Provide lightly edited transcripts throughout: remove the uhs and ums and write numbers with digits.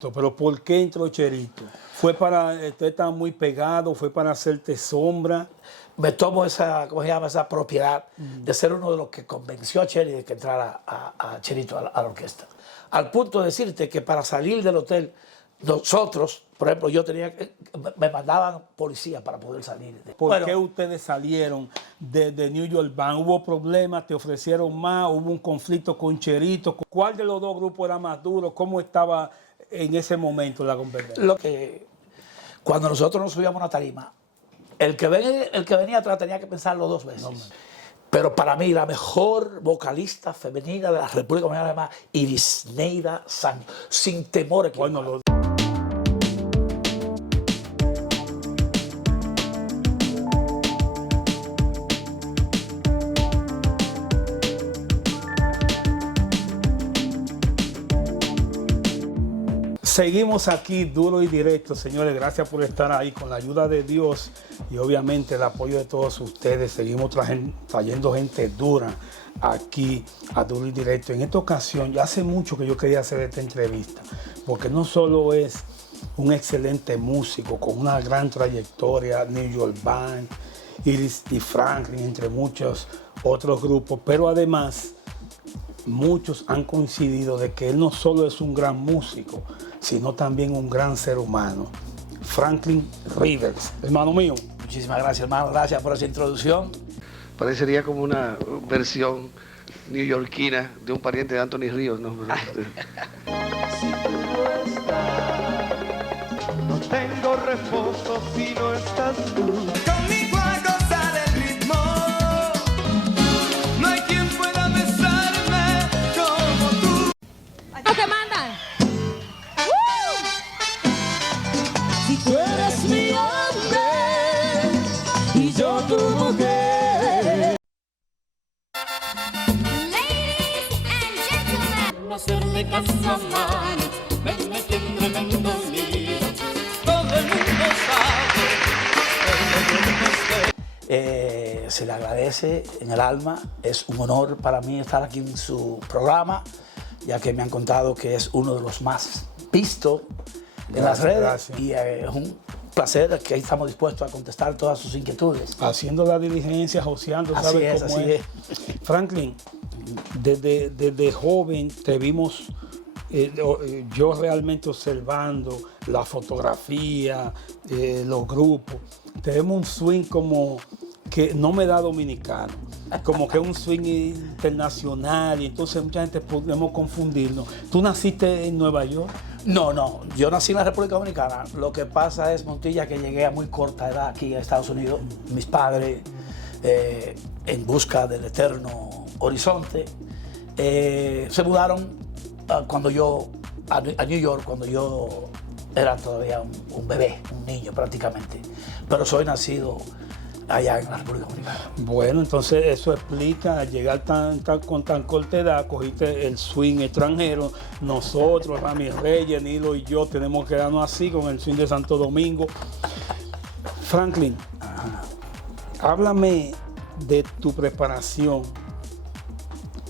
Pero ¿por qué entró Cherito? ¿Fue para, usted estaba muy pegado, fue para hacerte sombra? Me tomo esa, ¿cómo se llama? Esa propiedad de ser uno de los que convenció a Cheri de que entrara a Cherito a la orquesta. Al punto de decirte que para salir del hotel, nosotros, por ejemplo, yo tenía que, me mandaban policía para poder salir. ¿Por qué ustedes salieron de New York Band? ¿Hubo problemas? ¿Te ofrecieron más? ¿Hubo un conflicto con Cherito? ¿Cuál de los dos grupos era más duro? ¿Cómo estaba en ese momento la competencia? Lo que, cuando nosotros nos subíamos a una tarima, el que venía atrás tenía que pensarlo dos veces. No, pero para mí la mejor vocalista femenina de la República Dominicana es Irisneida Sanz, sin temor a equivocar. Bueno, seguimos aquí duro y directo, señores. Gracias por estar ahí. Con la ayuda de Dios y obviamente el apoyo de todos ustedes, seguimos trayendo gente dura aquí a Duro y Directo. En esta ocasión, ya hace mucho que yo quería hacer esta entrevista, porque no solo es un excelente músico con una gran trayectoria, New York Band, Iris y Franklin, entre muchos otros grupos, pero además muchos han coincidido de que él no solo es un gran músico, sino también un gran ser humano. Franklin Rivers, hermano mío. Muchísimas gracias, hermano. Gracias por esa introducción. Parecería como una versión neoyorquina de un pariente de Anthony Ríos, ¿no? Si tú no estás, no tengo reposo si no estás tú. Conmigo a gozar el ritmo, no hay quien pueda besarme como tú. ¿O qué mandan? Si tú eres mi hombre y yo tu mujer. Ladies and gentlemen. No hacerle caso a mano, me metí en tremendo lío. Todo el mundo sabe que Se le agradece en el alma. Es un honor para mí estar aquí en su programa, ya que me han contado que es uno de los más vistos en las redes. Gracias. Y es un placer que ahí estamos dispuestos a contestar todas sus inquietudes. Haciendo la diligencia, joseando, Así ¿sabes es, cómo así es? Franklin, desde joven te vimos, yo realmente observando la fotografía, los grupos, te vemos un swing como que no me da dominicano, como que un swing internacional, y entonces mucha gente podemos confundirnos. ¿Tú naciste en Nueva York? No, yo nací en la República Dominicana. Lo que pasa es, Montilla, que llegué a muy corta edad aquí a Estados Unidos. Mis padres, en busca del eterno horizonte, se mudaron a New York cuando yo era todavía un bebé, un niño prácticamente. Pero soy nacido allá en la República Dominicana. Bueno, entonces eso explica, al llegar con tan corta edad, cogiste el swing extranjero. Nosotros, Rami Reyes, Nilo y yo tenemos que quedarnos así con el swing de Santo Domingo. Franklin, háblame de tu preparación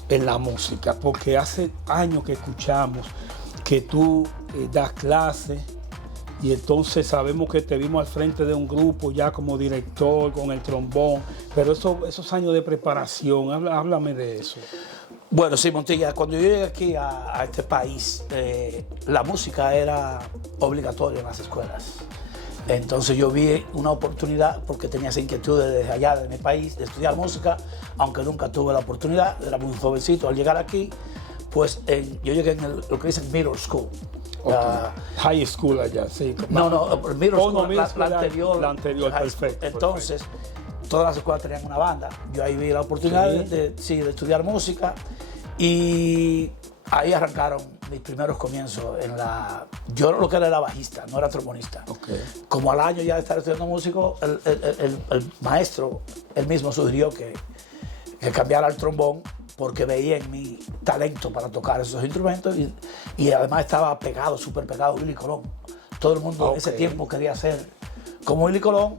en la música, porque hace años que escuchamos que tú das clases. Y entonces sabemos que te vimos al frente de un grupo ya como director con el trombón, pero esos años de preparación, háblame de eso. Bueno, sí, Montilla, cuando yo llegué aquí a este país, la música era obligatoria en las escuelas. Entonces yo vi una oportunidad, porque tenía esa inquietud desde allá de mi país, de estudiar música, aunque nunca tuve la oportunidad, era muy jovencito al llegar aquí, pues yo llegué en lo que dicen middle school. Okay. High school allá, sí. No, middle school, la anterior. La anterior, perfecto. Entonces, todas las escuelas tenían una banda. Yo ahí vi la oportunidad de estudiar música y ahí arrancaron mis primeros comienzos yo lo que era bajista, no era trombonista. Okay. Como al año ya de estar estudiando músico, el maestro, él mismo sugirió que cambiara al trombón, porque veía en mi talento para tocar esos instrumentos y además estaba pegado, súper pegado a Willy Colón. Todo el mundo en ese tiempo quería ser como Willy Colón,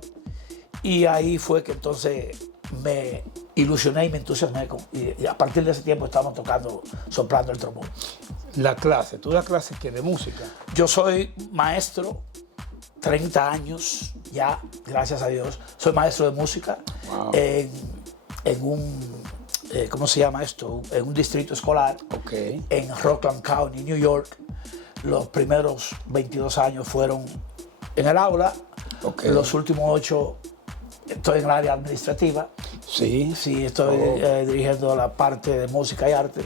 y ahí fue que entonces me ilusioné y me entusiasmé y a partir de ese tiempo estábamos soplando el trombón. La clase, ¿tú das clases qué? ¿De música? Yo soy maestro, 30 años ya, gracias a Dios. Soy maestro de música Wow. en un, ¿cómo se llama esto? En un distrito escolar Ok. en Rockland County, New York. Los primeros 22 años fueron en el aula. Ok. Los últimos 8 estoy en el área administrativa. Sí. Sí, estoy dirigiendo la parte de música y arte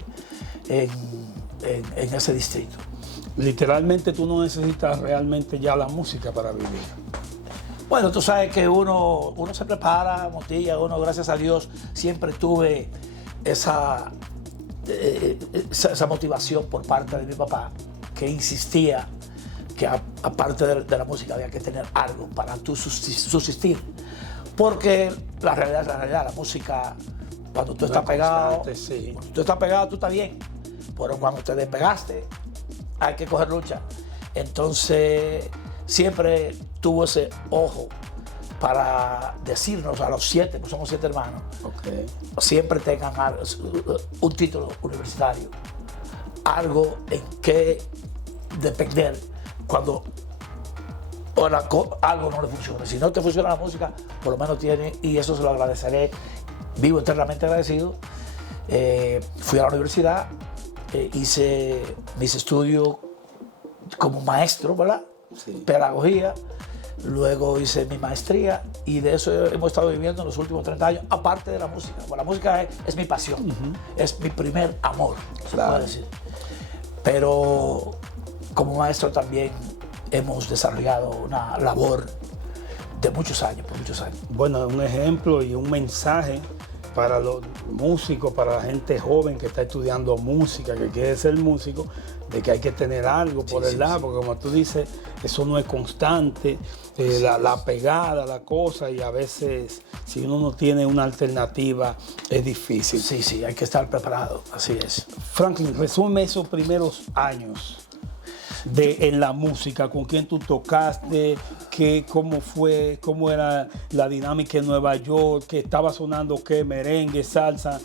en ese distrito. Literalmente tú no necesitas realmente ya la música para vivir. Bueno, tú sabes que uno se prepara, Montilla, uno, gracias a Dios, siempre tuve esa motivación por parte de mi papá, que insistía que aparte de la música había que tener algo para tú subsistir. Porque la realidad es la realidad, la música, cuando tú estás pegado, Sí. cuando tú estás pegado, tú estás bien. Pero cuando te despegaste, hay que coger lucha. Entonces, siempre tuvo ese ojo para decirnos a los 7, pues somos 7 hermanos, Ok. siempre tengan un título universitario, algo en que depender cuando algo no le funciona. Si no te funciona la música, por lo menos tiene, y eso se lo agradeceré, vivo eternamente agradecido. Fui a la universidad, hice mis estudios como maestro, ¿verdad? Sí. Pedagogía. Luego hice mi maestría y de eso hemos estado viviendo en los últimos 30 años, aparte de la música. Bueno, la música es mi pasión, es mi primer amor, se Claro. puede decir. Pero como maestro también hemos desarrollado una labor de muchos años, por muchos años. Bueno, un ejemplo y un mensaje para los músicos, para la gente joven que está estudiando música, que quiere ser músico, de que hay que tener algo por el lado, porque como tú dices, eso no es constante, la pegada, la cosa, y a veces si uno no tiene una alternativa es difícil. Sí, hay que estar preparado, así es. Franklin, resume esos primeros años en la música, con quién tú tocaste, cómo fue, cómo era la dinámica en Nueva York, que estaba sonando qué, merengue, salsa,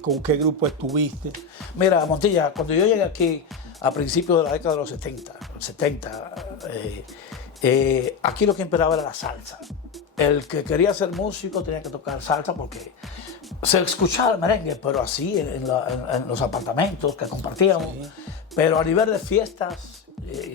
con qué grupo estuviste. Mira, Montilla, cuando yo llegué aquí a principios de la década de los 70, aquí lo que imperaba era la salsa. El que quería ser músico tenía que tocar salsa porque se escuchaba el merengue, pero así en los apartamentos que compartíamos. Sí. Pero a nivel de fiestas,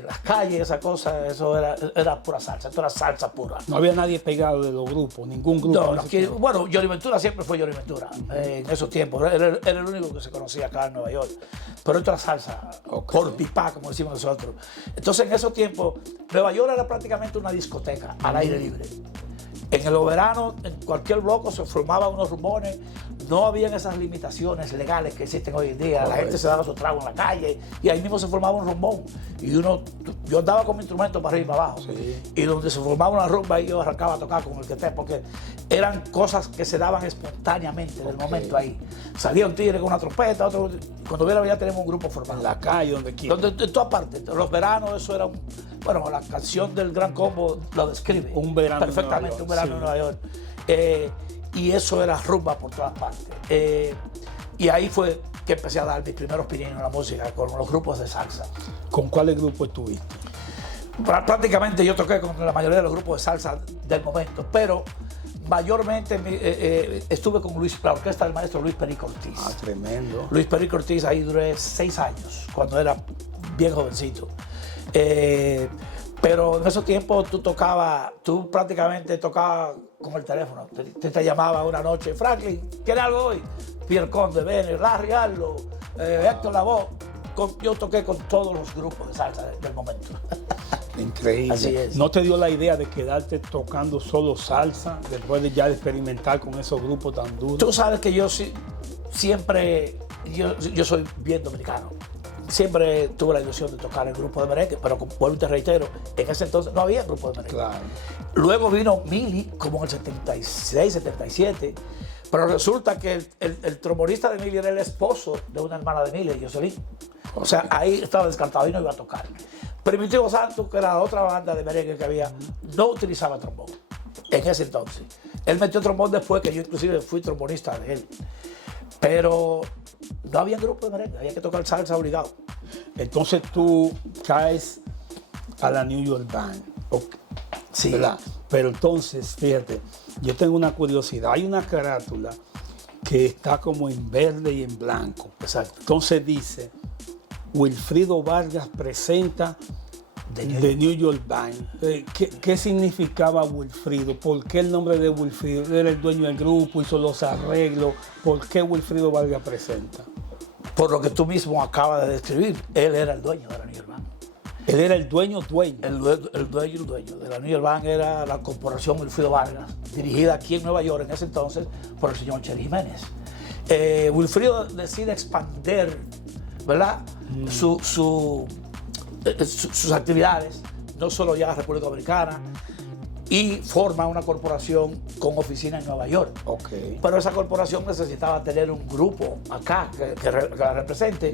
las calles, esa cosa, eso era pura salsa, esto era salsa pura. No había nadie pegado de los grupos, ningún grupo. No, aquí, bueno, Johnny Ventura siempre fue Johnny Ventura en esos tiempos, era el único que se conocía acá en Nueva York. Pero esto era salsa, por pipa, como decimos nosotros. Entonces en esos tiempos, Nueva York era prácticamente una discoteca al aire libre. En el verano, en cualquier bloque se formaban unos rumbones, no habían esas limitaciones legales que existen hoy en día. La gente se daba su trago en la calle y ahí mismo se formaba un rumbón. Y yo andaba con mi instrumento para arriba y para abajo. Sí. Y donde se formaba una rumba, y yo arrancaba a tocar con el que esté, porque eran cosas que se daban espontáneamente en el momento ahí. Salía un tigre con una trompeta, otro. Cuando viera ya tenemos un grupo formado. En la calle, donde quiera. En todas partes. Los veranos, eso era bueno, la canción del Gran Combo lo describe. Un verano perfectamente, un verano en Nueva York. Y eso era rumba por todas partes. Y ahí fue que empecé a dar mis primeros pininos en la música con los grupos de salsa. ¿Con cuáles grupos estuviste? Prácticamente yo toqué con la mayoría de los grupos de salsa del momento, pero mayormente estuve con la orquesta del maestro Luis Perico Ortiz. Ah, tremendo. Luis Perico Ortiz, ahí duré 6 años, cuando era bien jovencito. Pero en esos tiempos tú prácticamente tocabas con el teléfono. Te llamaba una noche, Franklin, ¿quieres algo hoy? Pierre Conde, Bene, Larry Arlo, Héctor Lavoe. Yo toqué con todos los grupos de salsa del momento. Increíble. Así es. ¿No te dio la idea de quedarte tocando solo salsa después de ya experimentar con esos grupos tan duros? Tú sabes que yo siempre, yo soy bien dominicano. Siempre tuve la ilusión de tocar el grupo de merengue, pero vuelvo y te reitero, en ese entonces no había grupo de merengue. Claro. Luego vino Mili, como en el 76, 77, pero resulta que el trombonista de Mili era el esposo de una hermana de Mili, Jocelyn. O sea, ahí estaba descartado y no iba a tocar. Primitivo Santos, que era la otra banda de merengue que había, no utilizaba trombón en ese entonces. Él metió trombón después, que yo inclusive fui trombonista de él. Pero no había grupo de merengue, había que tocar salsa obligado. Entonces tú caes a la New York Band. Sí. ¿Verdad? Pero entonces, fíjate, yo tengo una curiosidad. Hay una carátula que está como en verde y en blanco. Exacto. Entonces dice, Wilfrido Vargas presenta The New York Band. ¿Qué significaba Wilfrido? ¿Por qué el nombre de Wilfrido? Él era el dueño del grupo, hizo los arreglos. ¿Por qué Wilfrido Vargas presenta? Por lo que tú mismo acabas de describir, él era el dueño de la New York Band. Él era el dueño. El dueño de la New York Band era la corporación Wilfrido Vargas, dirigida aquí en Nueva York en ese entonces por el señor Chely Jiménez. Wilfrido decide expandir, ¿verdad? Sus actividades, no solo ya en la República Dominicana, y forma una corporación con oficina en Nueva York. Okay. Pero esa corporación necesitaba tener un grupo acá que la represente.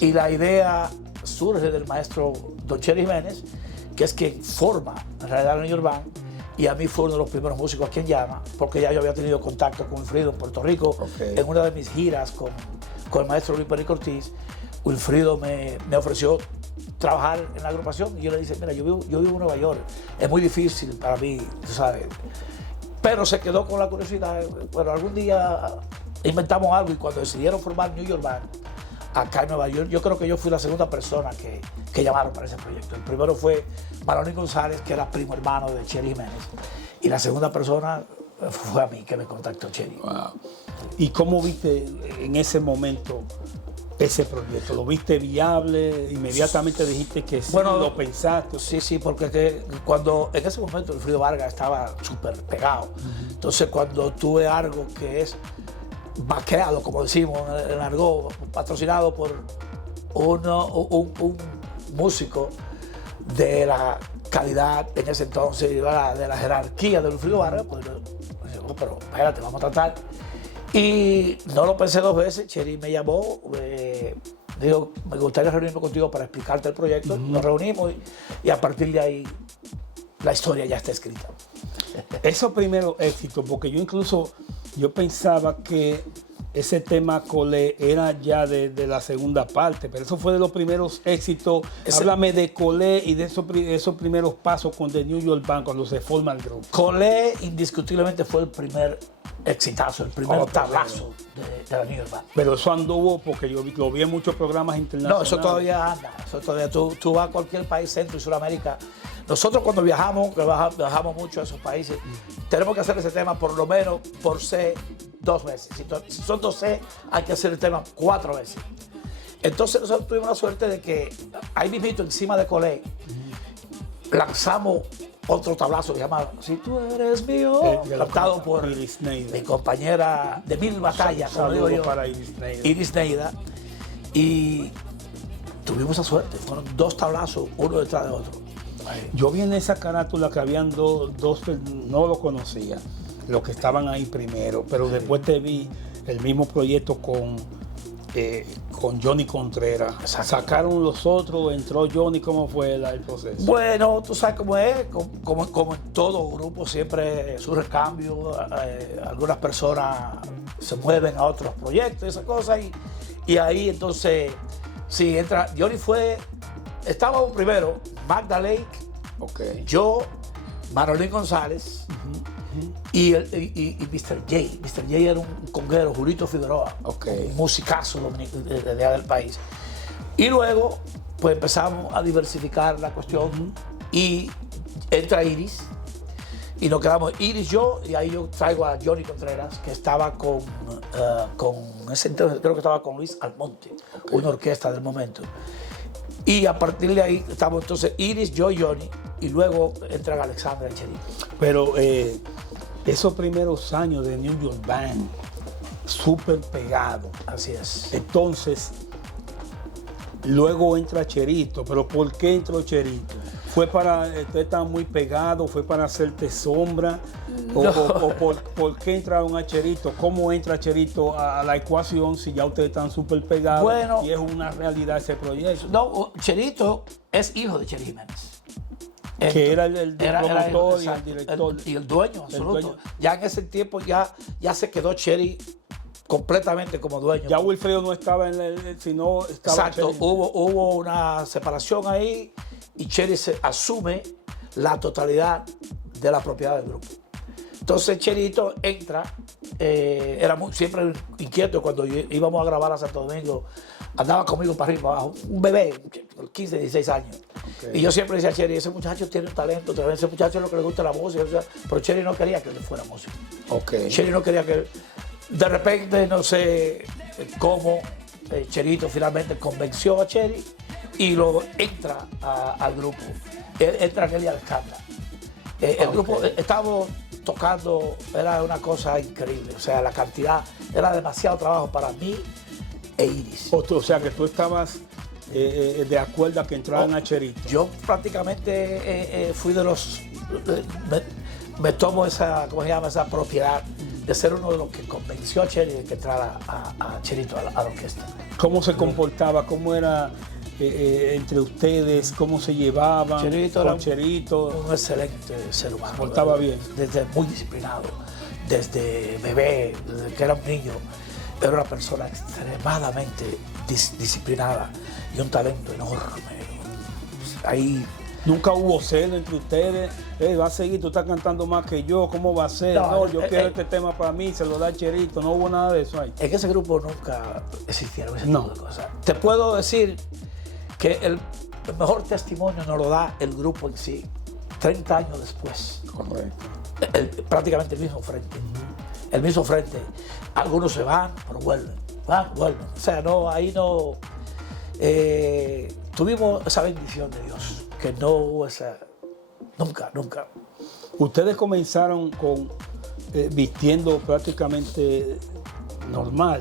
Y la idea surge del maestro Don Chely Jiménez, que es quien forma en realidad la New York Band, y a mí fue uno de los primeros músicos a quien llama, porque ya yo había tenido contacto con Wilfrido en Puerto Rico. Okay. En una de mis giras con el maestro Luis Perico Ortiz. Wilfrido me ofreció trabajar en la agrupación y yo le dije, mira, yo vivo en Nueva York, es muy difícil para mí, tú sabes. Pero se quedó con la curiosidad. Bueno, algún día inventamos algo y cuando decidieron formar New York Band acá en Nueva York, yo creo que yo fui la segunda persona que llamaron para ese proyecto. El primero fue Manolín González, que era primo hermano de Chely Jiménez, y la segunda persona fue a mí que me contactó Chely. Wow. ¿Y cómo viste en ese momento ese proyecto? ¿Lo viste viable? Inmediatamente dijiste que sí, bueno, lo pensaste. Sí, porque cuando en ese momento Wilfrido Vargas estaba súper pegado. Entonces cuando tuve algo que es vaqueado, como decimos en argot, patrocinado por un músico de la calidad en ese entonces, de la jerarquía de Wilfrido Vargas, pues pero espérate, vamos a tratar. Y no lo pensé dos veces. Chely me llamó, dijo, me gustaría reunirme contigo para explicarte el proyecto. Nos reunimos y a partir de ahí la historia ya está escrita. Esos primeros éxitos, porque yo pensaba que ese tema Colé era ya de la segunda parte, pero eso fue de los primeros éxitos. Háblame de Colé y de esos primeros pasos con The New York Band cuando se forma el grupo. Colé indiscutiblemente fue el primer exitazo, el primer tablazo de la New York Band. Pero eso anduvo porque yo lo vi en muchos programas internacionales. No, eso todavía anda. Eso todavía, tú vas a cualquier país, Centro y Sudamérica. Nosotros cuando viajamos mucho a esos países, tenemos que hacer ese tema por lo menos por C 2 veces. Si son 2 C, hay que hacer el tema 4 veces. Entonces nosotros tuvimos la suerte de que ahí mismito, encima de Colé, lanzamos otro tablazo que se llama Si tú eres mío, cantado por mi compañera de mil batallas, como digo yo, para Iris Neida. Y tuvimos esa suerte, fueron 2 tablazos, uno detrás de otro. Yo vi en esa carátula que habían dos, no lo conocía, los que estaban ahí primero, pero después te vi el mismo proyecto con Johnny Contreras. Sacaron los otros, entró Johnny. ¿Cómo fue el proceso? Bueno, tú sabes cómo es, como en todo grupo siempre surge cambio, algunas personas se mueven a otros proyectos, esas cosas, y ahí entonces, sí, entra, Johnny estábamos primero, Magda Lake, yo, Manolín González, y Mr. J. Mr. J era un conguero, Julito Figueroa, un musicazo de allá del país. Y luego, pues empezamos a diversificar la cuestión y entra Iris y nos quedamos Iris, yo, y ahí yo traigo a Johnny Contreras, que estaba con ese entonces, creo que estaba con Luis Almonte, una orquesta del momento. Y a partir de ahí estamos entonces Iris, yo y Johnny, y luego entran Alexandra y Chely. Pero esos primeros años de New York Band, súper pegado. Así es. Entonces, luego entra Cherito. ¿Pero por qué entró Cherito? ¿Fue para, ustedes estaban muy pegados, fue para hacerte sombra? No. ¿O por qué entraron a Cherito? ¿Cómo entra Cherito a la ecuación si ya ustedes están súper pegados? Bueno, y es una realidad ese proyecto. No, Cherito es hijo de Chely Jiménez. Que era el promotor y el director. Y el dueño absoluto. Ya en ese tiempo ya se quedó Chely completamente como dueño. Ya Wilfredo no estaba en el, sino estaba Exacto, Cherry. hubo una separación ahí y Cherry asume la totalidad de la propiedad del grupo. Entonces Cherito entra, era siempre inquieto cuando íbamos a grabar a Santo Domingo, andaba conmigo para arriba, para abajo, un bebé, 15, 16 años. Okay. Y yo siempre decía a Cherry, ese muchacho tiene un talento, ese muchacho es lo que le gusta la música, pero Cherry no quería que él fuera músico. Okay. Cherry no quería que... De repente, no sé cómo, Cherito finalmente convenció a Cherry y lo entra al grupo. Entra Nelly Alcántara. El grupo, estábamos tocando, era una cosa increíble. O sea, la cantidad, era demasiado trabajo para mí e Iris. O sea, que tú estabas de acuerdo a que entraran a Cherito. Yo prácticamente fui de los... me tomo esa, ¿cómo se llama? Esa propiedad de ser uno de los que convenció a Cherry de que entrara a Cherito a la orquesta. ¿Cómo se comportaba? ¿Cómo era entre ustedes? ¿Cómo se llevaban? Cherito con era Cherito. Un excelente ser humano. Se portaba bien. Desde muy disciplinado, desde bebé, desde que era un niño. Era una persona extremadamente disciplinada y un talento enorme. Ahí... Nunca hubo celo entre ustedes. Va a seguir, tú estás cantando más que yo, ¿cómo va a ser? No, yo quiero este tema para mí, se lo da Cherito. No hubo nada de eso ahí. En ese grupo nunca existieron ese No. tipo de cosas. Te puedo decir que el mejor testimonio nos lo da el grupo en sí, 30 años después. Correcto. Prácticamente el mismo frente. El mismo frente. Algunos se van, pero vuelven. Vuelven. O sea, no, ahí no... tuvimos esa bendición de Dios, que no hubo esa... Nunca. Ustedes comenzaron con vistiendo prácticamente normal,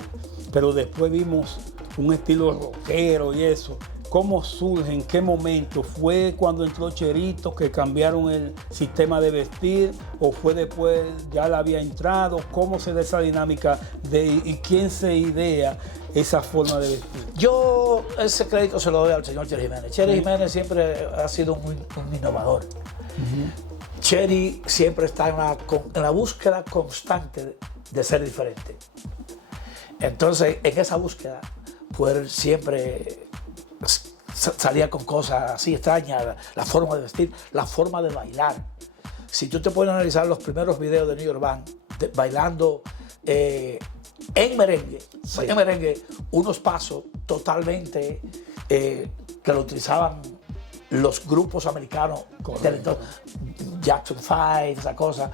pero después vimos un estilo rockero y eso. ¿Cómo surge? ¿En qué momento? ¿Fue cuando entró Cherito que cambiaron el sistema de vestir? ¿O fue después, ya la había entrado? ¿Cómo se da esa dinámica y quién se idea esa forma de vestir? Yo ese crédito se lo doy al señor Cherry Jiménez. Cherry Jiménez siempre ha sido un innovador. Cherry siempre está en la búsqueda constante de ser diferente. Entonces, en esa búsqueda, pues siempre salía con cosas así extrañas, la forma de vestir, la forma de bailar. Si tú te puedes analizar los primeros videos de New York Band, bailando en merengue, unos pasos totalmente que lo utilizaban los grupos americanos del entonces, Jackson 5, esa cosa.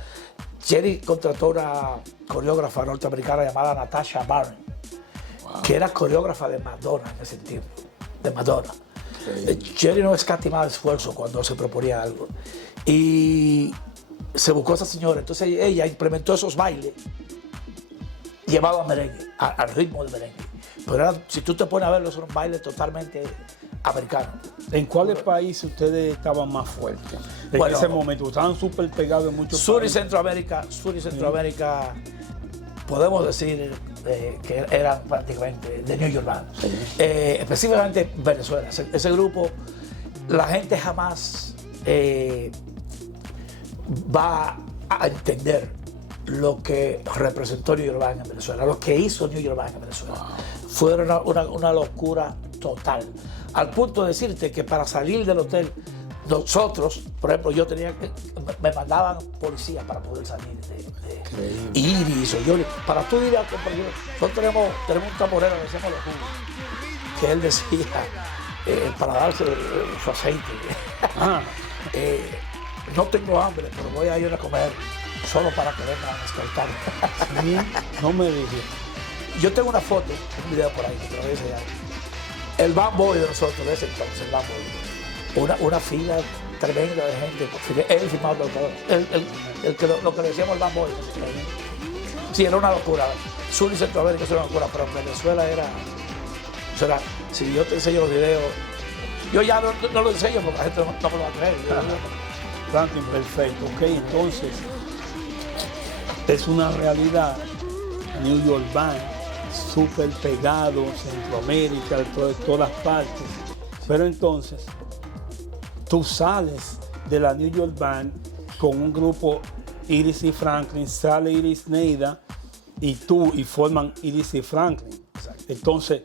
Cherry contrató una coreógrafa norteamericana llamada Natasha Barron, que era coreógrafa de Madonna en ese tiempo, de Madonna. Cherry no escatimaba esfuerzo cuando se proponía algo. Y se buscó a esa señora, entonces ella implementó esos bailes llevados a merengue, al ritmo de merengue. Pero si tú te pones a verlo, son bailes totalmente americanos. ¿En cuáles países ustedes estaban más fuertes? En ese momento, estaban súper pegados en muchos Sur y países. Centroamérica, podemos decir que eran prácticamente de New York Band. Específicamente Venezuela. Ese grupo, la gente jamás va a entender lo que representó New York Band en Venezuela, lo que hizo New York Band en Venezuela. Fue una locura total. Al punto de decirte que para salir del hotel, nosotros, por ejemplo, me mandaban policías para poder salir de Iris o yo. Para tú ir a comprar, nosotros tenemos un tamborero que se llama Los Jugos, que él decía, para darse su aceite, no tengo hambre, pero voy a ir a comer solo para que vengan a escoltar. Sí, no me dije. Yo tengo una foto, un video por ahí que te lo voy a enseñar. El Band Boy de nosotros, de ese entonces, el Band Boy. Una fila tremenda de gente. Él filmado lo que le decíamos el Band Boy. Sí, era una locura. Sur y Centroamérica era una locura, pero en Venezuela era... O sea, si yo te enseño los videos, yo ya no lo enseño porque la gente no me lo va a creer. Franklin, perfecto. Ok, entonces, es una realidad. New York Band, súper pegado, Centroamérica, de todas partes. Pero entonces, tú sales de la New York Band con un grupo, Iris y Franklin, sale Iris Neida y tú, y forman Iris y Franklin. Entonces,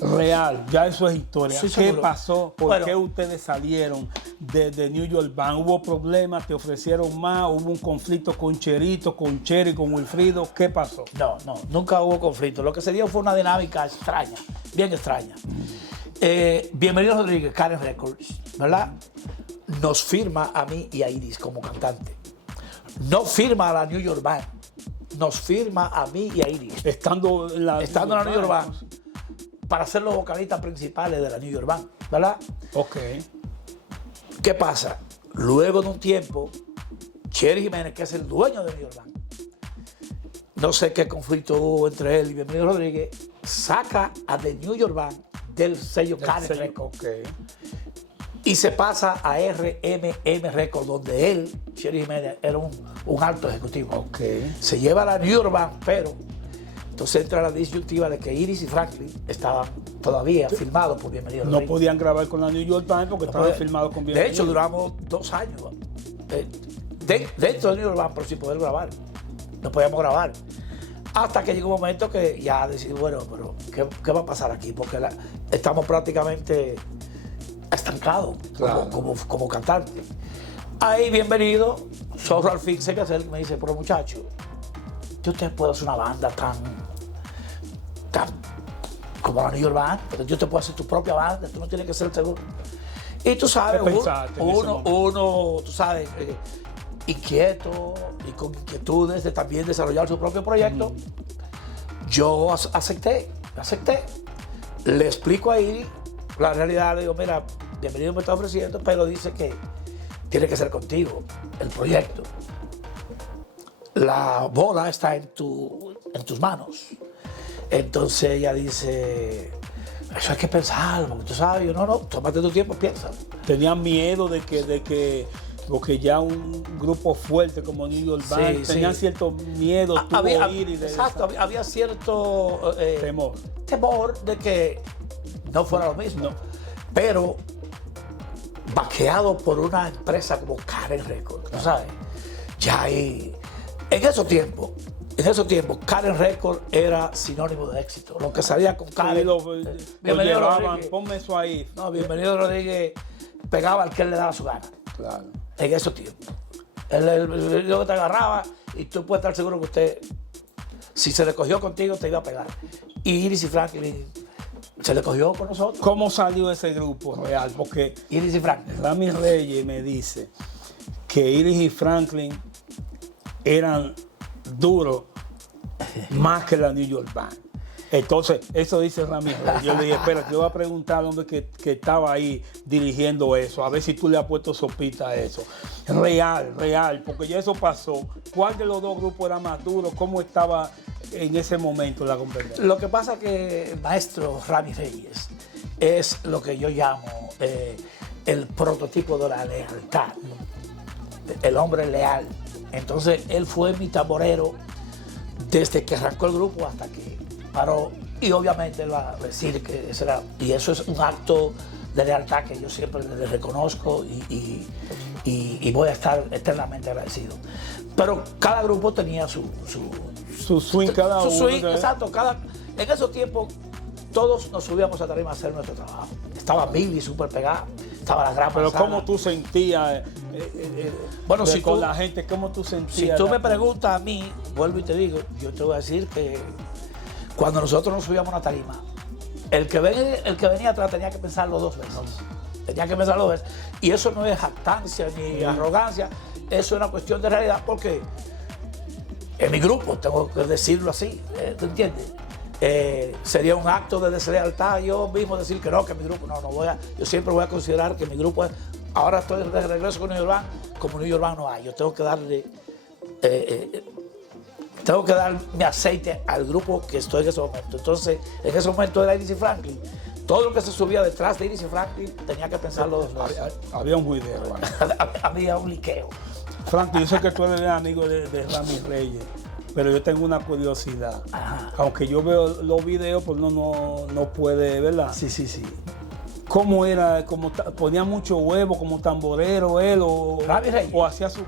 real, ya eso es historia. Sí, ¿Qué seguro. pasó? ¿Por Bueno. qué ustedes salieron de New York Band? ¿Hubo problemas? ¿Te ofrecieron más? ¿Hubo un conflicto con Cherito, con Cherry, con Wilfrido? ¿Qué pasó? No, nunca hubo conflicto. Lo que se dio fue una dinámica extraña, bien extraña. Bienvenido Rodríguez, Karen Records, ¿verdad? Nos firma a mí y a Iris como cantante. No firma a la New York Band, nos firma a mí y a Iris. Estando en la New York Band, para ser los vocalistas principales de la New York Band, ¿verdad? Ok. ¿Qué pasa? Luego de un tiempo, Cherry Jiménez, que es el dueño de New York Band, no sé qué conflicto hubo entre él y Bienvenido Rodríguez, saca a The New York Band del sello Karen Records Ok. y se pasa a RMM Records, donde él, Cherry Jiménez, era un alto ejecutivo. Ok. Se lleva a la New York Band, pero entonces entra la disyuntiva de que Iris y Franklin estaban todavía filmados por Bienvenido No Rodríguez. podían grabar con la New York Band porque estaban podía- filmados con De Bienvenido. hecho, duramos 2 años dentro de New York Band, pero sin poder grabar. No podíamos grabar. Hasta que llegó un momento que ya decidimos, bueno, pero ¿qué va a pasar aquí? Porque estamos prácticamente estancados Claro. como cantantes. Ahí, Bienvenido, Zorro al fin se me acerca y me dice, pero muchacho, yo te puedo hacer una banda tan como la New York Band, pero yo te puedo hacer tu propia banda, tú no tienes que ser el seguro. Y tú sabes, ¿Qué pensaste en ese momento? uno, tú sabes, inquieto y con inquietudes de también desarrollar su propio proyecto, yo acepté. Le explico ahí la realidad, le digo, mira, Bienvenido me está ofreciendo, pero dice que tiene que ser contigo el proyecto. La bola está en tus manos. Entonces ella dice, eso hay que pensarlo, porque tú sabes, yo no, tómate tu tiempo, piensa. Tenían miedo de que porque ya un grupo fuerte como New York Band Sí, tenían sí. cierto miedo, Exacto, había cierto temor. de que no fuera lo mismo. No. Pero vaqueado por una empresa como Karen Records, ¿tú sabes? Ya ahí, en esos tiempos, Karen Records era sinónimo de éxito. Lo que salía con Karen. Lo Bienvenido llevaban, Rodríguez. ponme eso ahí. No, Bienvenido Rodríguez pegaba al que él le daba su gana. Claro. En esos tiempos. Él que te agarraba y tú puedes estar seguro que usted, si se le cogió contigo, te iba a pegar. Y Iris y Franklin se le cogió con nosotros. ¿Cómo salió ese grupo real? Porque Iris y Franklin. Rami Reyes me dice que Iris y Franklin eran duros más que la New York Band. Entonces, eso dice Rami Reyes. Yo le dije, espera, yo voy a preguntar al hombre que estaba ahí dirigiendo eso, a ver si tú le has puesto sopita a eso. Real, porque ya eso pasó. ¿Cuál de los dos grupos era más duro? ¿Cómo estaba en ese momento la competencia? Lo que pasa es que el maestro Rami Reyes es lo que yo llamo el prototipo de la lealtad, el hombre leal. Entonces, él fue mi tamborero desde que arrancó el grupo hasta que paró. Y obviamente él va a decir que ese era, y eso es un acto de lealtad que yo siempre le reconozco y voy a estar eternamente agradecido. Pero cada grupo tenía su Swing cada uno. swing, exacto. En esos tiempos todos nos subíamos a tarima a hacer nuestro trabajo. Estaba Billy súper pegada, estaba la gran Pero manzana. ¿cómo tú sentías Bueno, si con tú- la gente? ¿Cómo tú Si sentías? tú me preguntas a mí, vuelvo y te digo, yo te voy a decir que cuando nosotros nos subíamos a una tarima, el que venía atrás tenía que pensarlo 2 veces. Tenía que pensarlo 2 veces. Y eso no es jactancia ni arrogancia, eso es una cuestión de realidad, porque en mi grupo, tengo que decirlo así, ¿tú entiendes? Sería un acto de deslealtad yo mismo decir que no, que mi grupo, yo siempre voy a considerar que mi grupo es, ahora estoy de regreso con New York Band, como New York Band no hay, yo tengo que darle, tengo que dar mi aceite al grupo que estoy en ese momento. Entonces, en ese momento era Iris y Franklin. Todo lo que se subía detrás de Iris y Franklin tenía que pensarlo 2 veces. Había un juidero. Había un liqueo. Frank, yo sé que tú eres amigo de Rami Reyes, pero yo tengo una curiosidad. Ajá. Aunque yo veo los videos, pues no puede, ¿verdad? Sí. ¿Cómo era? ¿Ponía mucho huevo como tamborero él? Rami Reyes. ¿O hacía su...?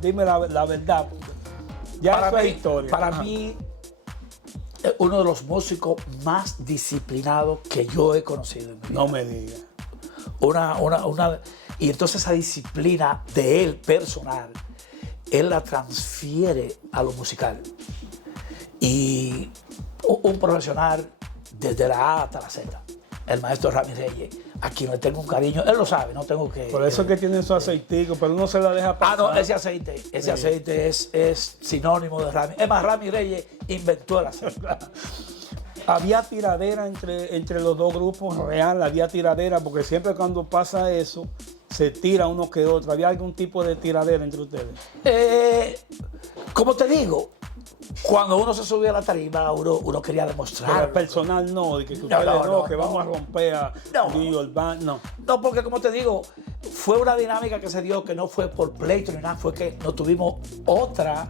Dime la verdad. Ya eso es historia. Para Ajá. mí, es uno de los músicos más disciplinados que yo he conocido en mi vida. No me digas. Y entonces esa disciplina de él personal, él la transfiere a lo musical. Y un profesional desde la A hasta la Z, el maestro Rami Reyes, a quien le tengo un cariño, él lo sabe, no tengo que... Por eso es que tienen su aceitico, pero uno se la deja pasar. no, ese aceite es sinónimo de Rami. Es más, Rami Reyes inventó el aceite. Había tiradera entre los dos grupos, real, había tiradera, porque siempre cuando pasa eso, se tira uno que otro. ¿Había algún tipo de tiradera entre ustedes? Como te digo, cuando uno se subía a la tarima, uno quería Pero demostrar. el personal no, de que ustedes que vamos a romper a New York Band, no. No, porque como te digo, fue una dinámica que se dio que no fue por pleito ni nada, fue que no tuvimos otra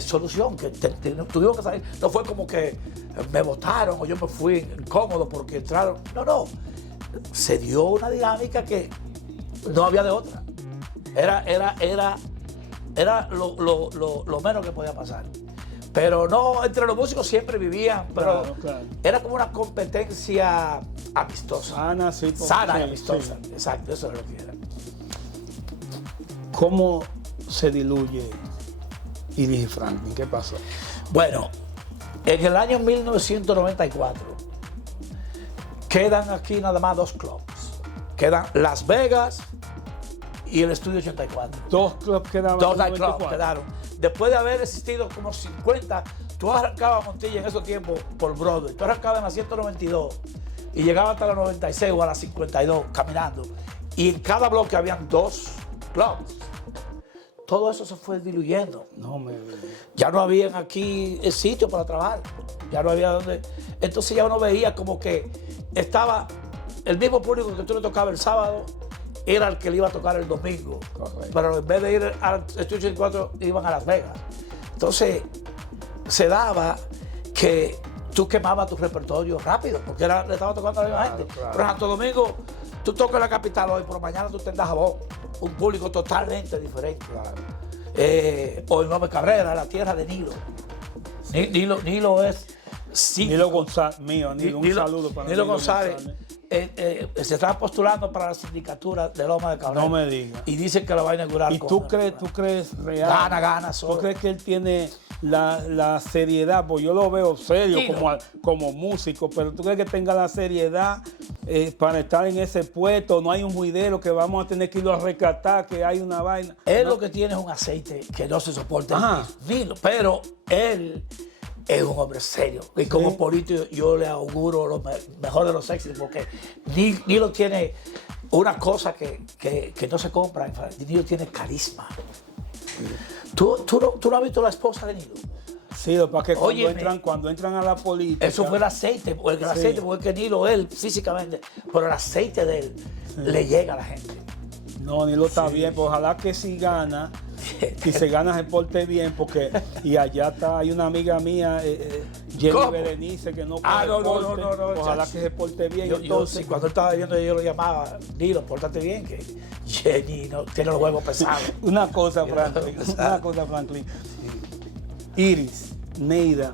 solución, que tuvimos que salir. No fue como que me votaron o yo me fui incómodo porque entraron. No. Se dio una dinámica que no había de otra. Era lo menos que podía pasar. Pero no, entre los músicos siempre vivían, pero Claro. era como una competencia amistosa. Sana, sí. Sana y sí, amistosa. sí. Exacto, eso era lo que era. ¿Cómo se diluye Iris Franklin? ¿Qué pasó? Bueno, en el año 1994 quedan aquí nada más dos clubs. Quedan Las Vegas y el Estudio 84. Dos clubs quedaban. Dos en nightclubs 94. quedaron. Después de haber existido como 50, tú arrancabas Montilla en esos tiempos por Broadway. Tú arrancabas en la 192 y llegabas hasta la 96 o a la 52 caminando. Y en cada bloque habían dos clubs. Todo eso se fue diluyendo. No me. Ya no había aquí el sitio para trabajar. Ya no había donde. Entonces ya uno veía como que estaba el mismo público que tú le tocaba el sábado, era el que le iba a tocar el domingo. Correcto. Pero en vez de ir al Estudio 84, iban a Las Vegas. Entonces se daba que tú quemabas tu repertorio rápido, porque le estaba tocando a la misma gente. claro. Pero en Santo Domingo, tú tocas la capital hoy, por mañana tú te en Dajabón, un público totalmente diferente. O en Gómez Cabrera, la tierra de Nilo. Nilo es... Nilo González, un saludo para Nilo González. Se está postulando para la sindicatura de Loma de Cabrera. No me digas. Y dicen que lo va a inaugurar. ¿Y tú crees real? Gana. ¿Tú crees que él tiene la seriedad? Pues yo lo veo serio Nilo. como músico, pero ¿tú crees que tenga la seriedad para estar en ese puesto? No hay un juidero que vamos a tener que irlo a rescatar, que hay una vaina. Él ¿no? lo que tiene es un aceite que no se soporta. Ajá. Nilo, pero él es un hombre serio. Y como político yo le auguro lo mejor de los éxitos, porque Nilo tiene una cosa que no se compra. Nilo tiene carisma. ¿Tú no has visto la esposa de Nilo? Sí, lo que pasa es que Óyeme. cuando entran a la política. Eso fue el aceite, porque es que Nilo, él físicamente, pero el aceite de él le llega a la gente. No, Nilo está bien, pues ojalá que si gana, si se gana se porte bien, porque y allá hay una amiga mía, Jenny ¿Cómo? Berenice, que no No, porte. Ojalá chacho. que se porte bien. Yo, entonces, sí, cuando él estaba viviendo yo lo llamaba, Nilo, pórtate bien, que Jenny no tiene los huevos pesados. una cosa, Exacto. Franklin. Iris, Neida,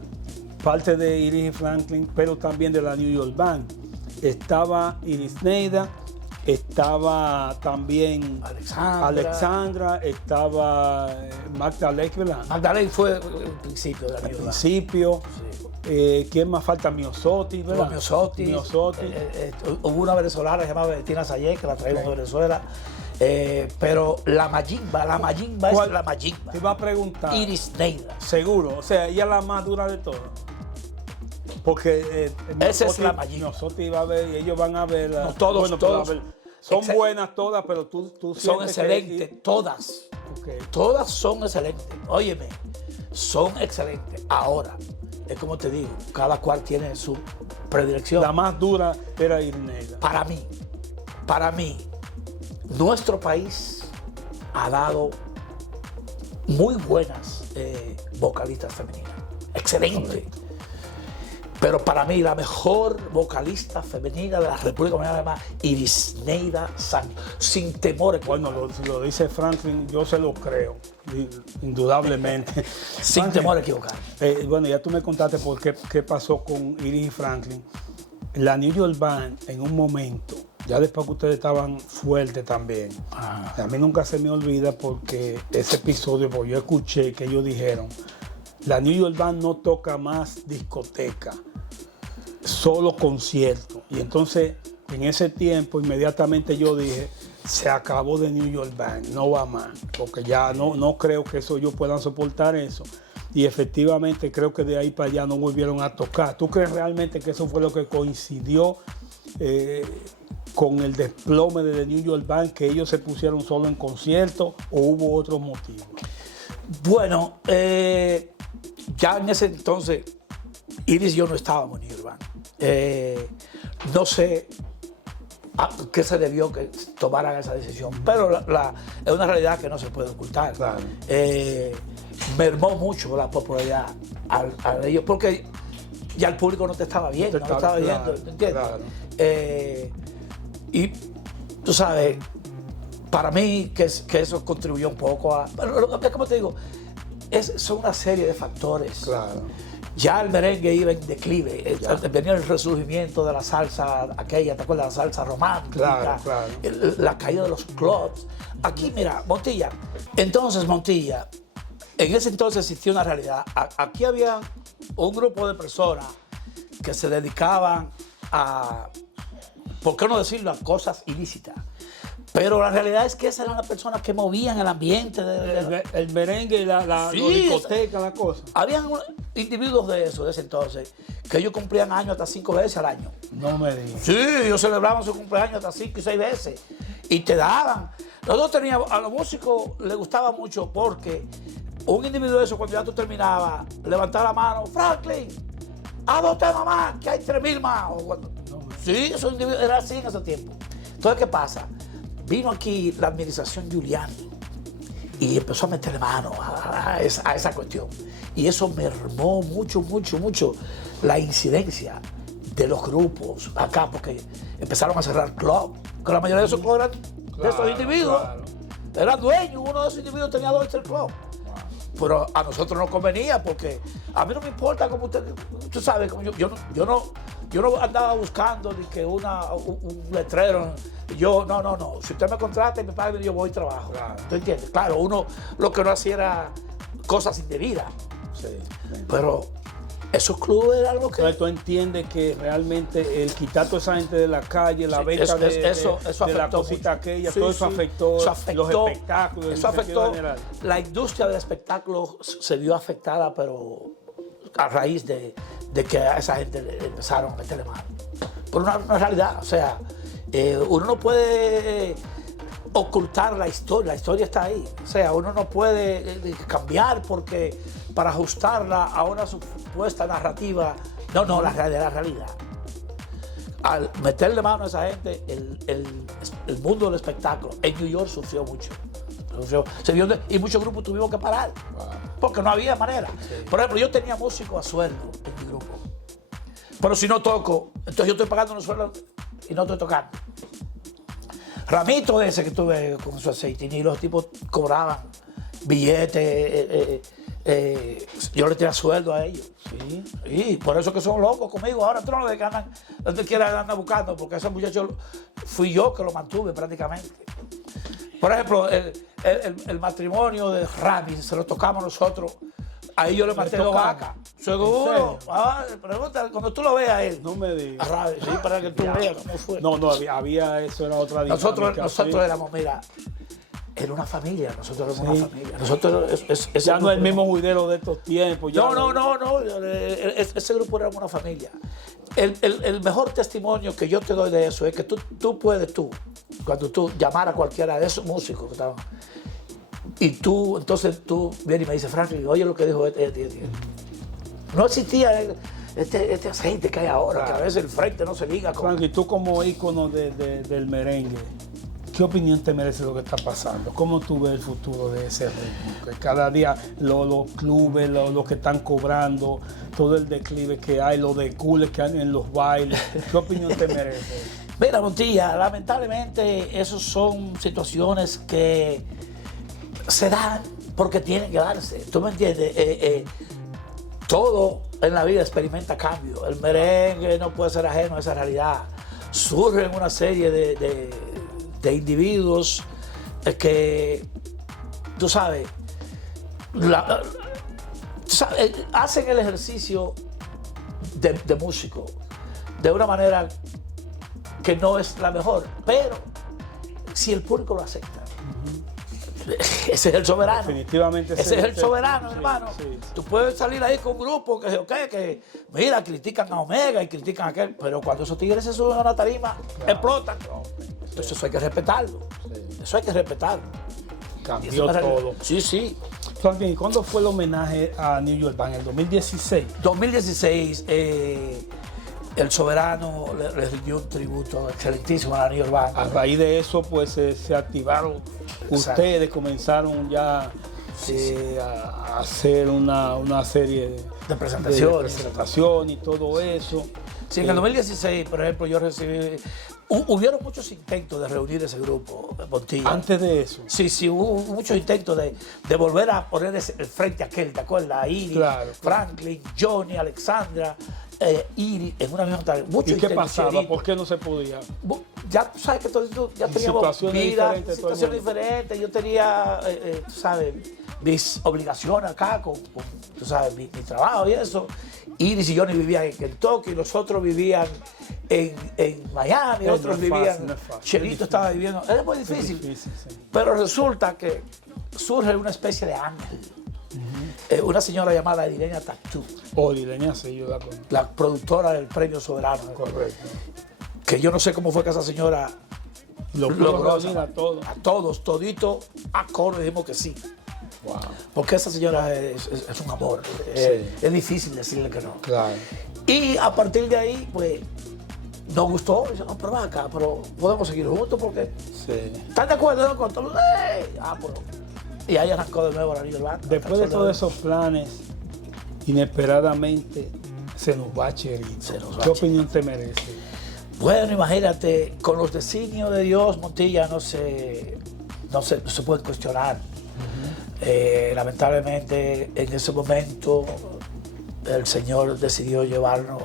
parte de Iris y Franklin, pero también de la New York Band. Estaba Iris Neida, estaba también Alexandra, estaba Magdalena, ¿verdad? Magdalena fue el principio de la Al New York. principio. ¿Quién más falta? Miosotti, ¿verdad? Miosotti. Hubo una venezolana llamada Bettina Sayé, que la traímos de Venezuela. Pero la Mayimba ¿Cuál? es la Mayimba. Te iba a preguntar. Iris Neida. Seguro, o sea, ella es la más dura de todas. Porque Esa es la Mayimba. Miosotti va a ver y ellos van a ver. No, todos. Son buenas todas, pero tú Son sientes que- excelentes, todas. Ok. Todas son excelentes. Óyeme, son excelentes. Ahora, es como te digo, cada cual tiene su predilección. La más dura era Irneida. Para mí, nuestro país ha dado muy buenas vocalistas femeninas. Excelente. Pero para mí la mejor vocalista femenina de la República Dominicana se llama Irisneida Santos, sin temores. Bueno, si lo dice Franklin, yo se lo creo, indudablemente. Sin Franklin, temor a equivocar. Bueno, ya tú me contaste por qué pasó con Iris y Franklin. La New York Band, en un momento, ya después que ustedes estaban fuertes también, a mí nunca se me olvida porque ese episodio, porque yo escuché que ellos dijeron, la New York Band no toca más discoteca, solo conciertos. Y entonces, en ese tiempo, inmediatamente yo dije, se acabó de New York Band, no va más, porque ya no creo que ellos puedan soportar eso. Y efectivamente creo que de ahí para allá no volvieron a tocar. ¿Tú crees realmente que eso fue lo que coincidió con el desplome de The New York Band, que ellos se pusieron solo en conciertos, o hubo otros motivos? Bueno, ya en ese entonces, Iris y yo no estábamos en New York Band. No sé a qué se debió que tomaran esa decisión, pero es una realidad que no se puede ocultar. Claro. Mermó mucho la popularidad a ellos, porque ya el público no te estaba viendo, no te estaba viendo, ¿entiendes? Claro. Y tú sabes, para mí que eso contribuyó un poco a... Como te digo, son una serie de factores. Claro. Ya el merengue iba en declive, venía el resurgimiento de la salsa aquella, ¿te acuerdas? La salsa romántica, claro. La caída de los clubs. Aquí, mira, Montilla, en ese entonces existía una realidad. Aquí había un grupo de personas que se dedicaban a, ¿por qué no decirlo?, a cosas ilícitas. Pero la realidad es que esas eran las personas que movían el ambiente. El merengue, la discoteca, la cosa. Habían individuos de ese entonces, que ellos cumplían años hasta 5 veces al año. No me digas. Sí, ellos celebraban su cumpleaños hasta 5 y 6 veces. Y te daban. Nosotros teníamos, a los músicos les gustaba mucho porque un individuo de eso, cuando ya tú terminabas, levantaba la mano, Franklin, haz 2 temas más, que hay 3,000 más. Sí, eso era así en ese tiempo. Entonces, ¿qué pasa? Vino aquí la administración Giuliani y empezó a meterle mano a esa cuestión. Y eso mermó mucho la incidencia de los grupos acá, porque empezaron a cerrar clubs, que la mayoría de esos clubs eran de esos individuos. Claro. Eran dueños, uno de esos individuos tenía 2 o 3 clubs. Pero a nosotros nos convenía, porque a mí no me importa como usted sabe, como yo no andaba buscando ni que un letrero. Yo, no. Si usted me contrata y me paga, yo voy y trabajo. Claro. ¿Tú entiendes? Claro, uno lo que no hacía era cosas indebidas. Sí. Pero esos clubes eran algo que... Entonces tú entiendes que realmente el quitar toda esa gente de la calle, la venta de la cosita aquella, todo eso afectó los espectáculos. Eso afectó. La industria del espectáculo se vio afectada, pero a raíz de que a esa gente le empezaron a meterle mano. Por una realidad, o sea, uno no puede ocultar la historia está ahí. O sea, uno no puede cambiar porque para ajustarla a una supuesta narrativa. No, la realidad. Al meterle mano a esa gente, el mundo del espectáculo en New York sufrió mucho. Y muchos grupos tuvimos que parar, porque no había manera. Sí. Por ejemplo, yo tenía músicos a sueldo en mi grupo. Pero si no toco, entonces yo estoy pagando un sueldo y no estoy tocando. Ramito ese que tuve con su aceite, y los tipos cobraban billetes, yo le tiré sueldo a ellos. Sí. Y por eso que son locos conmigo. Ahora tú no lo ves que andan, donde quiera andan buscando, porque ese muchacho fui yo que lo mantuve prácticamente. Por ejemplo, el matrimonio de Rami se lo tocamos nosotros. Ahí yo le maté 2 vacas. Seguro. Pregunta, cuando tú lo veas a él. No me digas. A Rami, sí, para que tú veas cómo fue. No, había eso, era otra dinámica. Nosotros éramos, mira, era una familia. Nosotros éramos una familia. Nosotros ya no es el mismo juidero de estos tiempos. Ya no. Ese grupo era una familia. El mejor testimonio que yo te doy de eso es que tú puedes, cuando tú llamar a cualquiera de esos músicos que estaban, y entonces tú vienes y me dices, Franklin, oye lo que dijo este. No existía este aceite que hay ahora, que a veces el frente no se liga. Franklin, tú como ícono del merengue, ¿Qué opinión te merece lo que está pasando? ¿Cómo tú ves el futuro de ese ritmo? Que cada día los clubes, los que están cobrando, todo el declive que hay, los de cules que hay en los bailes. ¿Qué opinión te merece? Mira, Montilla, lamentablemente esas son situaciones que se dan porque tienen que darse. ¿Tú me entiendes? Todo en la vida experimenta cambio. El merengue no puede ser ajeno a esa realidad. Surgen una serie de individuos que, tú sabes, hacen el ejercicio de músico de una manera que no es la mejor, pero si el público lo acepta. Ese es el soberano. Definitivamente. Ese es el soberano, sí, hermano. Sí. Tú puedes salir ahí con un grupo que mira, critican a Omega y critican a aquel, pero cuando esos tigres se suben a una tarima, explotan. Entonces eso hay que respetarlo. Eso hay que respetarlo. Cambió todo. Sí, sí. Franklin, ¿cuándo fue el homenaje a New York Band? ¿En el 2016? 2016, el soberano le rindió un tributo excelentísimo a la New York Band. A raíz de eso, pues se activaron. Exacto. Ustedes comenzaron ya a hacer una serie De presentaciones. de presentación y todo eso. Sí, en el 2016, por ejemplo, yo recibí... Hubieron muchos intentos de reunir ese grupo, Montilla. Antes de eso. Sí, hubo muchos intentos de volver a poner el frente aquel, ¿te acuerdas? Iris, Claro. Franklin, Johnny, Alexandra, Iris, en una misma tarde. ¿Y qué pasaba? ¿Por qué no se podía? Ya tú sabes que todo ya teníamos situaciones vida, diferentes, situaciones diferentes. Yo tenía, tú sabes, mis obligaciones acá tú sabes, mi trabajo y eso. Iris y Johnny vivían en Kentucky, los otros vivían en Miami, No otros es vivían. fácil, no es fácil. Chelito estaba viviendo. Era muy difícil. Difícil, sí. Pero resulta que surge una especie de ángel. Una señora llamada Edilenia Tactú, Odileña se ayuda con... la productora del Premio Soberano. Correcto. Que yo no sé cómo fue que esa señora Lo logró pudo reunir esa- a todos. A todos, todito, a coro dijimos que sí. Wow. Porque esa señora es un amor. Es difícil decirle que no. Claro. Y a partir de ahí, pues, nos gustó. Dice, no, pero ven acá, pero podemos seguir juntos porque... Sí. ¿Están de acuerdo con todo? Pues. Y ahí arrancó de nuevo la New York Band. Después de todos esos planes, inesperadamente se nos va Cherito. Se nos va ¿Qué opinión te merece? Bueno, imagínate, con los designios de Dios, Montilla, no se puede cuestionar. Lamentablemente, en ese momento, el Señor decidió llevarnos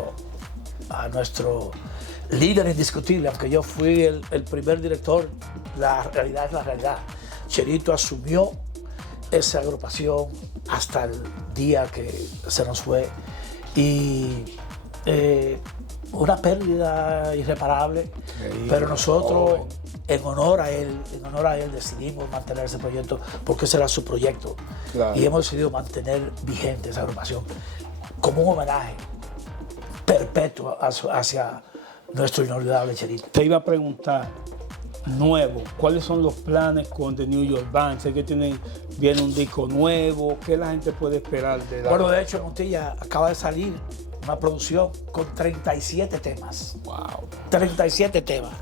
a nuestro líder indiscutible, aunque yo fui el primer director, la realidad es la realidad. Cherito asumió esa agrupación hasta el día que se nos fue y una pérdida irreparable, pero nosotros en honor a él decidimos mantener ese proyecto porque ese era su proyecto. Claro. Y hemos decidido mantener vigente esa agrupación como un homenaje perpetuo hacia nuestro inolvidable Cherito. Te iba a preguntar, nuevo, ¿cuáles son los planes con The New York Band? Sé que viene un disco nuevo, ¿qué la gente puede esperar de la... Bueno, de hecho, Montilla, acaba de salir una producción con 37 temas. Wow. 37 temas.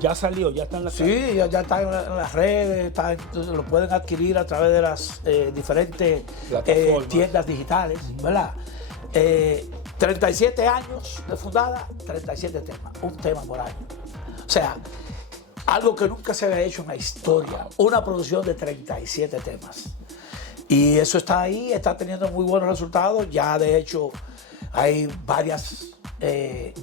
Ya salió, ya está en la Sí, ya está en las redes, lo pueden adquirir a través de las diferentes Plataformas. tiendas digitales, ¿verdad? 37 años de fundada, 37 temas, un tema por año. O sea, algo que nunca se había hecho en la historia, una producción de 37 temas. Y eso está ahí, está teniendo muy buenos resultados. Ya de hecho hay varias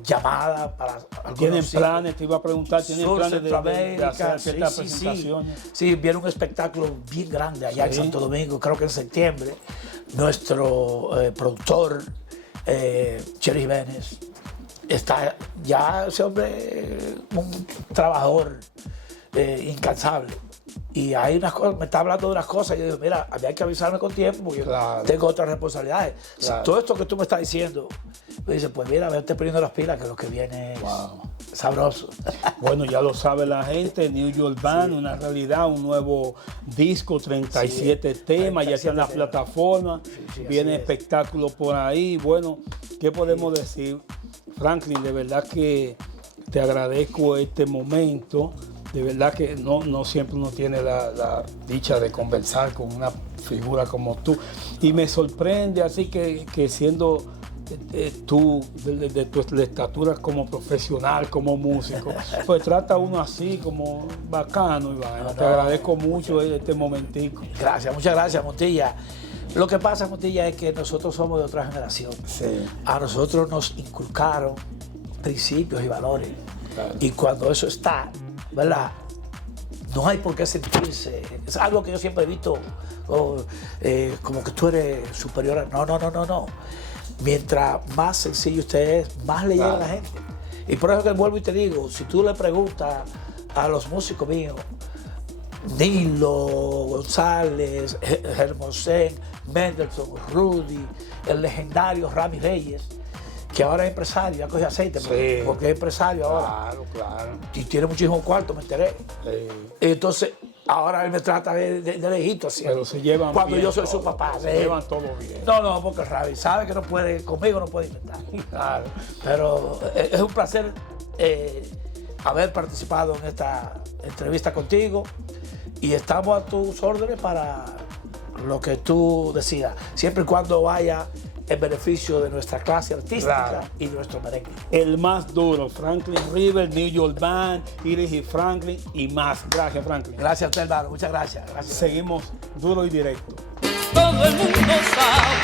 llamadas para algunos ¿Tienen sitios. planes? Te iba a preguntar, ¿tienen Sur, planes de Centroamérica, hacer ciertas sí. presentaciones? Sí, viene un espectáculo bien grande allá en Sí. Santo Domingo, creo que en septiembre. Nuestro productor, Cherry Jiménez, está ya ese hombre, un trabajador incansable. Y hay unas cosas, me está hablando de unas cosas, y yo digo, mira, había que avisarme con tiempo, porque Claro. yo tengo otras responsabilidades. Claro. Si todo esto que tú me estás diciendo, me dice, pues mira, vete poniendo las pilas, que lo que viene Wow. es sabroso. Bueno, ya lo sabe la gente, New York Band, una realidad, un nuevo disco, 37 temas, ya está en la 37 temas. plataforma, Sí, viene así es. espectáculo por ahí. Bueno, ¿qué podemos decir? Franklin, de verdad que te agradezco este momento De verdad que no siempre uno tiene la dicha de conversar con una figura como tú. Y me sorprende así que siendo tú, de tu estatura como profesional, como músico, pues trata uno así como bacano, Iván. Te agradezco mucho este momentico. Gracias, muchas gracias, Montilla. Lo que pasa, Montilla, es que nosotros somos de otra generación. Sí. A nosotros nos inculcaron principios y valores. Claro. Y cuando eso está, ¿verdad? No hay por qué sentirse. Es algo que yo siempre he visto como que tú eres superior a... No. Mientras más sencillo usted es, más le llega a la gente. Y por eso que vuelvo y te digo, si tú le preguntas a los músicos míos, Nilo, González, Hermosén, Mendelssohn, Rudy, el legendario Rami Reyes, que ahora es empresario, ya coge aceite, porque es empresario ahora. Claro. Y tiene muchísimos cuartos, me enteré. Sí. Entonces, ahora él me trata de lejito así. Pero se llevan cuando bien yo soy todo, su papá. se llevan todo bien. No, porque Ravi sabe que no puede, conmigo no puede inventar. Claro. Pero es un placer haber participado en esta entrevista contigo y estamos a tus órdenes para lo que tú decidas, siempre y cuando vaya en beneficio de nuestra clase artística Claro. y de nuestro merengue. El más duro, Franklin River, New York Band, Iris y Franklin y más. Gracias, Franklin. Gracias a usted, hermano. Muchas gracias. Seguimos duro y directo. Todo el mundo sabe